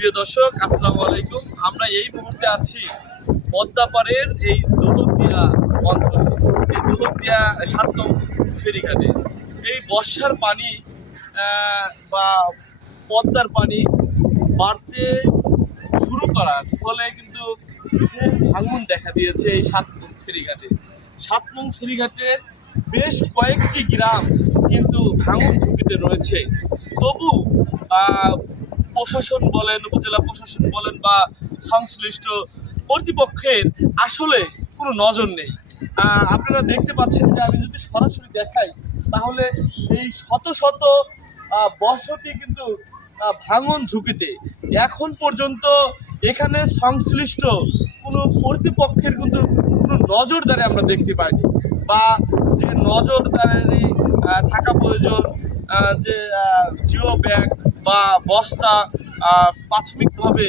প্রিয় দর্শক, আসসালামু আলাইকুম। আমরা এই মুহূর্তে আছি পদ্মাপাড়ের এই দৌলতদিয়া অঞ্চলে, এই দৌলতদিয়া ৭ নং ফেরিঘাটে। এই বর্ষার পানি বা পদ্মার পানি বাড়তে শুরু করার ফলে কিন্তু ভাঙন দেখা দিয়েছে এই ৭ নং ফেরিঘাটে। ৭ নং ফেরিঘাটের বেশ কয়েকটি গ্রাম কিন্তু ভাঙন ঝুঁকিতে রয়েছে। তবু প্রশাসন বলেন, উপজেলা প্রশাসন বলেন বা সংশ্লিষ্ট কর্তৃপক্ষের আসলে কোনো নজর নেই। আপনারা দেখতে পাচ্ছেন যে আমি যদি সরাসরি দেখাই তাহলে এই শত শত বসতি কিন্তু ভাঙন ঝুঁকিতে। এখন পর্যন্ত এখানে সংশ্লিষ্ট কোনো কর্তৃপক্ষের কিন্তু কোনো নজরদারি আমরা দেখতে পাইনি, বা যে নজরদারি থাকা প্রয়োজন, যে জিও ব্যাগ বা বস্তা প্রাথমিকভাবে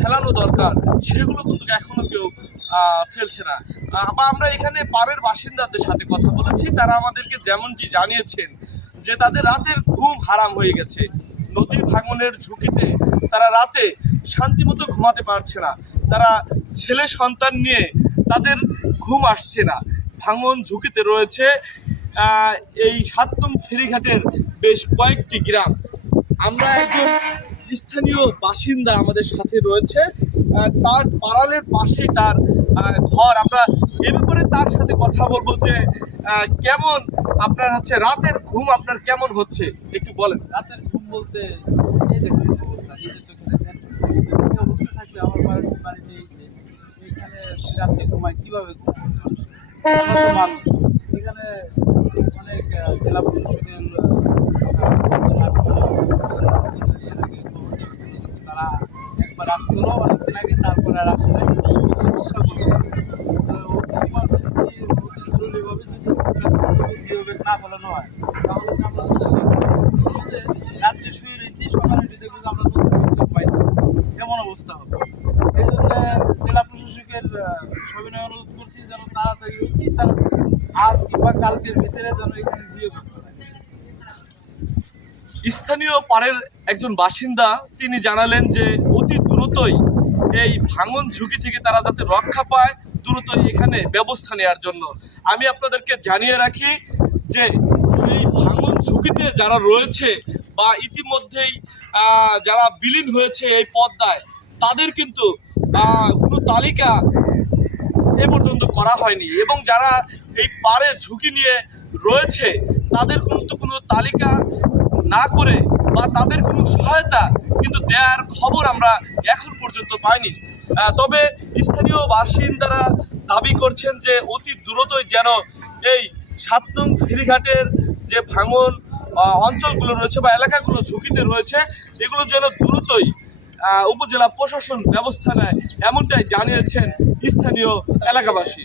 ফেলানো দরকার, সেগুলো কিন্তু এখনও কেউ ফেলছে না। বা আমরা এখানে পাড়ের বাসিন্দাদের সাথে কথা বলেছি, তারা আমাদেরকে যেমনটি জানিয়েছেন যে তাদের রাতের ঘুম হারাম হয়ে গেছে। নদীর ভাঙনের ঝুঁকিতে তারা রাতে শান্তিমতো ঘুমাতে পারছে না, তারা ছেলে সন্তান নিয়ে তাদের ঘুম আসছে না। ভাঙন ঝুঁকিতে রয়েছে এই ৭ নং ফেরিঘাটের বেশ কয়েকটি গ্রাম। আমরা একজন স্থানীয় বাসিন্দা আমাদের সাথে রয়েছে, তার পাড়ালের পাশেই তার ঘর। আমরা এ ব্যাপারে তার সাথে কথা বলবো যে কেমন আপনার হচ্ছে রাতের ঘুম, আপনার কেমন হচ্ছে একটু বলেন। রাতের ঘুম বলতে এই দেখুন অবস্থা, নিজের চোখে দেখেন এই অবস্থা থাকলে আমার বাড়িতে এইখানে রাত্রে ঘুমায় কীভাবে মানুষ। এখানে অনেক জেলা প্রশাসনের তারা একবার আসছিল অনেকদিন আগে, তারপরে আর আসে নাই। অবস্থা বলতে জরুরিভাবে যদি না ফেলানো হয় তাহলে আমরা রাত্রে শুয়ে রয়েছি, সকালে উঠে দেখবো আমরা নতুন পাইতেছি, এমন অবস্থা হবে। এই জন্য জেলা প্রশাসকের সবিনয় অনুরোধ করছি যেন তাড়াতাড়ি আজ কিংবা কালকের ভিতরে যেন এখানে জিও করতে পারে। স্থানীয় পাড়ের একজন বাসিন্দা তিনি জানালেন যে অতি দ্রুতই এই ভাঙন ঝুঁকি থেকে তারা যাতে রক্ষা পায়, দ্রুতই এখানে ব্যবস্থা নেওয়ার জন্য। আমি আপনাদেরকে জানিয়ে রাখি যে এই ভাঙন ঝুঁকিতে যারা রয়েছে বা ইতিমধ্যেই যারা বিলীন হয়েছে এই পদ্মায়, তাদের কিন্তু কোনো তালিকা এ পর্যন্ত করা হয়নি, এবং যারা এই পাড়ে ঝুঁকি নিয়ে রয়েছে তাদের কিন্তু কোনো তালিকা না করে বা তাদের কোনো সহায়তা কিন্তু দেওয়ার খবর আমরা এখন পর্যন্ত পাইনি। তবে স্থানীয় বাসিন্দারা দাবি করছেন যে অতি দ্রুতই যেন এই ৭ নং ফেরিঘাটের যে ভাঙন অঞ্চলগুলো রয়েছে বা এলাকাগুলো ঝুঁকিতে রয়েছে, এগুলো যেন দ্রুতই উপজেলা প্রশাসন ব্যবস্থা নেয়, এমনটাই জানিয়েছেন স্থানীয় এলাকাবাসী।